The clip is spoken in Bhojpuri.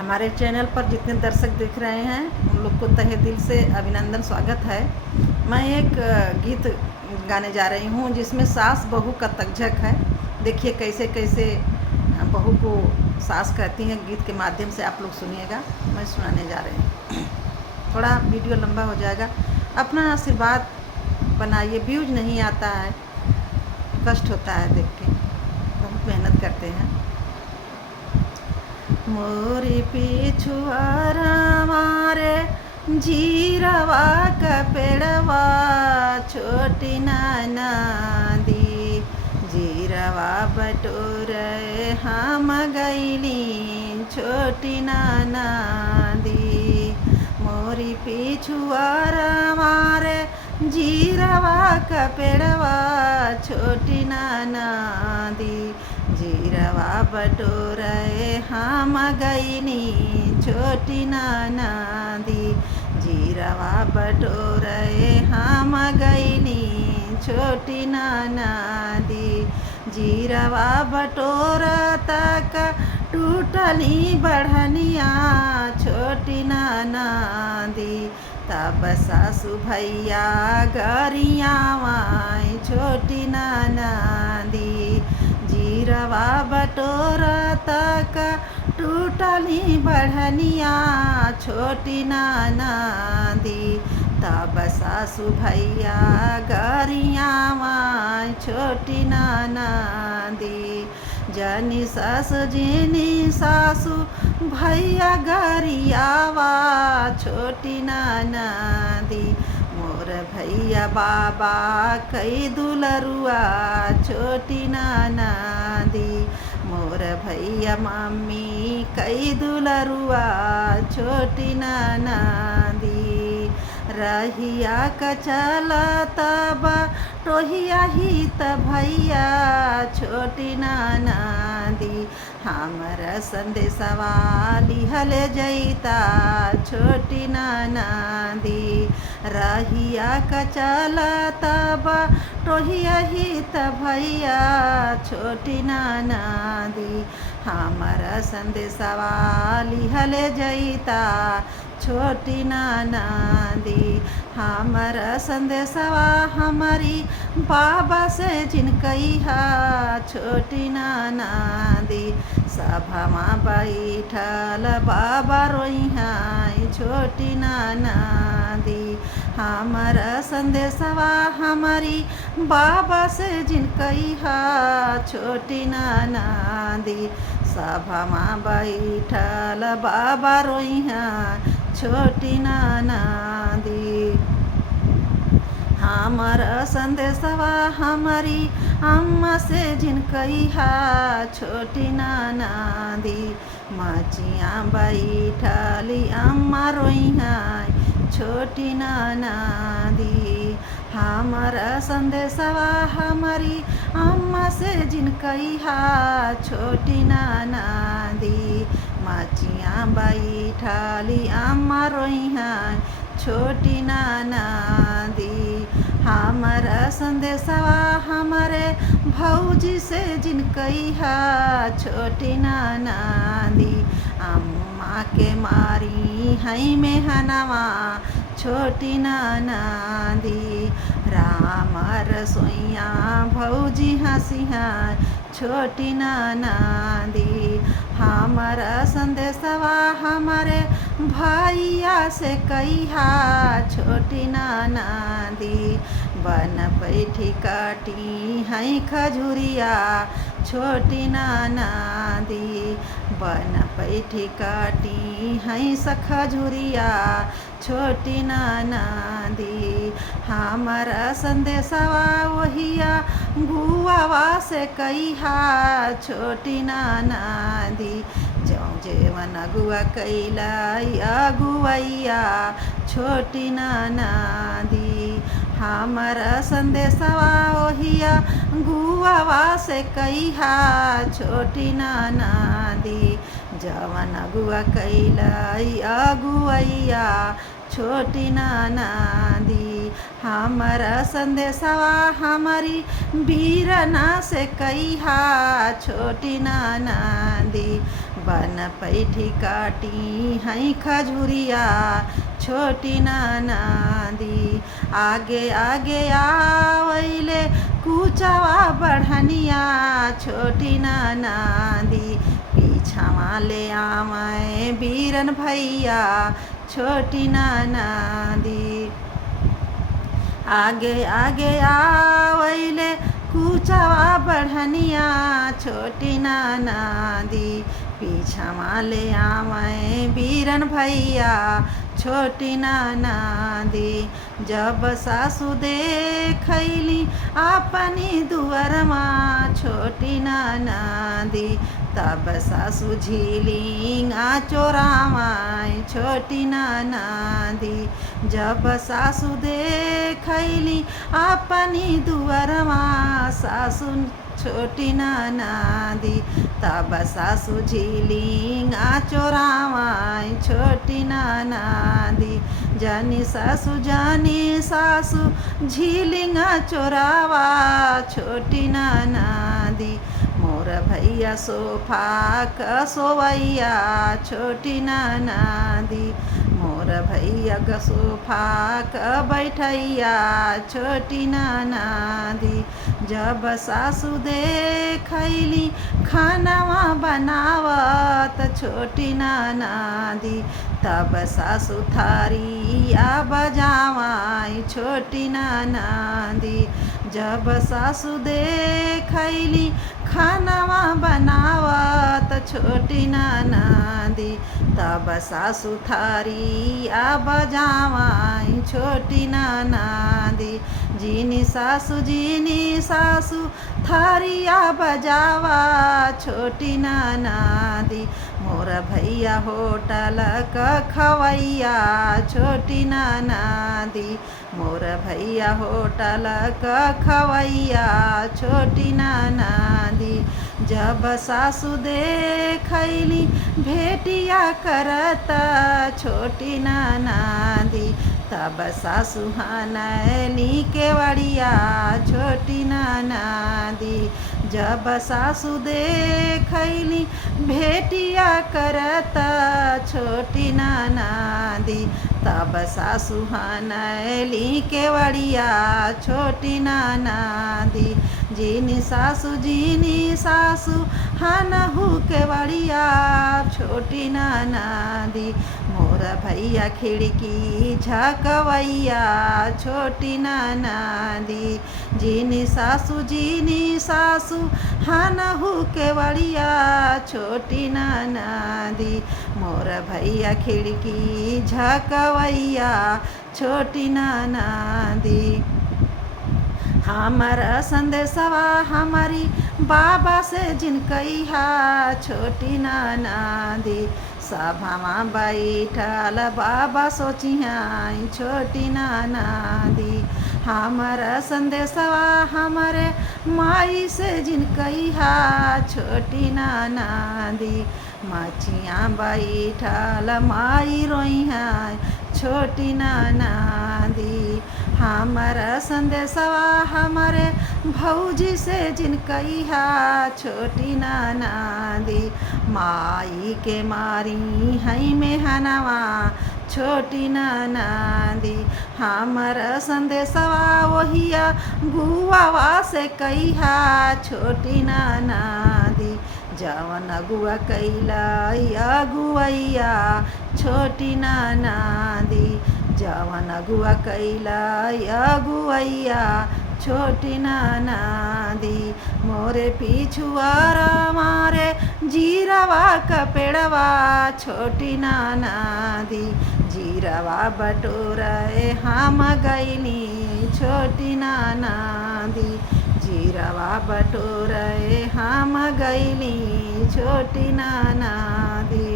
हमारे चैनल पर जितने दर्शक देख रहे हैं उन लोग को तहे दिल से अभिनंदन, स्वागत है। मैं एक गीत गाने जा रही हूँ जिसमें सास बहू का तकझक है। देखिए कैसे कैसे बहू को सास कहती हैं, गीत के माध्यम से आप लोग सुनिएगा। मैं सुनाने जा रही हूँ, थोड़ा वीडियो लंबा हो जाएगा। अपना आशीर्वाद बनाइए, व्यूज नहीं आता है, कष्ट होता है देख के, बहुत मेहनत करते हैं। मोरी पिछुआरा मारे जीरवा का पेड़वा, छोटी नाना दी जीरवा बटोरे हम गईली, छोटी नाना दी। मोरी पिछुआरा मारे जीरवा का पेड़वा, छोटी नाना दी जीरवा बटोरे हम गईनी, छोटी नाना दी जीरवा बटोरे हम गईनी, छोटी नाना दी। जीरवा बटोरा तक टूटली बढ़निया, छोटी नाना दी तब सासु भैया गरियावाई, छोटी नाना दी। जीरवा बटोरा तक टूटली बढ़निया, छोटी नाना दी तब सासु भैया गरियावाई, छोटी नाना दी। जनी सास जिनी सासु भैया गरियावा, छोटी नाना दी। मोर भैया बाबा कई दुलरुआ, छोटी नाना दी। मोर भैया मम्मी कई दुलरुआ, छोटी नाना दी। रहिया का चला तब टोहिया ही त भैया, छोटी नाना दी। हमरा संदेशवा लिहल जैता, छोटी नाना दी। रहिया का चला तब टोहिया ही त भैया, छोटी नाना दी। हमरा संदेशवा लिहल जैता, छोटी नाना दी। हमरा संदेशवा हमारी बाबा से जिनकैहा, छोटी नाना दी। सभामा बैठल बाबा रोइहा, छोटी नाना दी। हमरा संदेशवा हमारी बाबा से जिनकैहा, छोटी नाना दी। सभामा बैठल बाबा रोइहा, छोटी नाना दी। हमारा संदेशवा हमारी अम्मा से जिनकैहा, छोटी नाना दी। मचिया बैठली अम्मा रोइहा, छोटी नाना दी। हमारा संदेशवा हमारी अम्मा से जिनकैहा, छोटी नाना दी। मचिया बैठली अम्मा रोइहा, छोटी नाना दी। हमारा संदेशवा हमारे भौजी से जिनकैहा, छोटी नाना दी। अम्मा के मारी हई में हनवा, छोटी नाना दी। राम रसोइया भौजी हंसिहा, छोटी नाना दी। हमारा संदेशवा हमारे भैया से कहिहा, छोटी नाना दी। बन बैठी काटी हई खजुरिया, छोटी नाना दी। बन बैठी काटी हई सखजुरिया, छोटी नाना दी। हमारा संदेशवा वहिया गुआवा से कहिहा, छोटी नाना दी। जौ जेवन अगुआ कैला अगुवैया, छोटी नाना दी। हमारा संदेशवा ओहिया गुआवा से कहिहा, छोटी नाना दी। जवन अगुआ कैला अगुवैया, छोटी नाना दी। हमारा संदेशवा हमारी बीरना से कहिहा, छोटी नाना दी। बन पैठी काटी हई खजुरिया छोटी ननदी। आगे आगे आवैले कुचवा बढ़निया छोटी ननदी। पीछावा ले आवे बीरन भैया छोटी ननदी। आगे आगे आवैले कुचवा बढ़निया छोटी ननदी। पीछावा ले आवे बीरन भैया छोटी ननदी। जब सासु देखैली अपनी दुअरमा छोटी ननदी। तब सासु झिलिंगा चोरावाई छोटी ननदी। जब सासु देखैली अपनी दुअरमा सासु छोटी ननदी। तब सासु झिलिंगा चोरावाई छोटी ननदी। जानी सासु झिलिंगा चोरावा छोटी ननदी। मोर भैया सोफा क सोवैया छोटी ननदी। मोर भैया क सोफा क बैठैया छोटी ननदी। जब सासु देखैली खानावा बनावत छोटी ननदी। तब सासु थारिया बजावाई छोटी ननदी। जब सासु देखैली खानावा बनावत छोटी ननदी। तब सासु थारिया बजावाई छोटी ननदी। जीनी सासु थारिया बजावा छोटी ननदी। मोर भैया होटल क खवैया छोटी ननदी। मोर भैया होटल क खवैया छोटी ननदी। जब सासु देखैली भेटिया करत छोटी ननदी। तब सासु हनैली केवड़िया छोटी ननदी। जब सासु देखैली भेटिया करत छोटी ननदी। तब सासु हनैली केवड़िया छोटी ननदी। जीनी सासु हनहु केवड़िया छोटी ननदी। मोर भैया खिड़की झकवैया छोटी ननदी। जीनी सासु हनहु केवड़िया छोटी ननदी। मोर भैया खिड़की झकवैया छोटी ननदी। हमर संदेशवा हमारी बाबा से जिनकैहा छोटी ननदी। सभामा बैठल बाबा सोचिहाई छोटी ननदी। हमर संदेशवा हमारे माई से जिनकैहा छोटी ननदी। मचिया बैठल माई रोइहा छोटी ननदी। हमर संदेशवा हमारे भौजी से जिनकैहा छोटी ननदी। माई के मारी हई मेहनवा छोटी ननदी। हमर संदेशवा ओहिया गुआवा से कैहा छोटी ननदी। जवन अगुआ कैला अगुवैया छोटी ननदी। जवन अगुआ कैला अगुवैया छोटी ननदी। मोरे पिछुआरा मारे जीरावा का पेड़वा छोटी ननदी। जीरावा बटोरे हम गईली छोटी ननदी। जीरावा बटोरे हम गईली छोटी ननदी।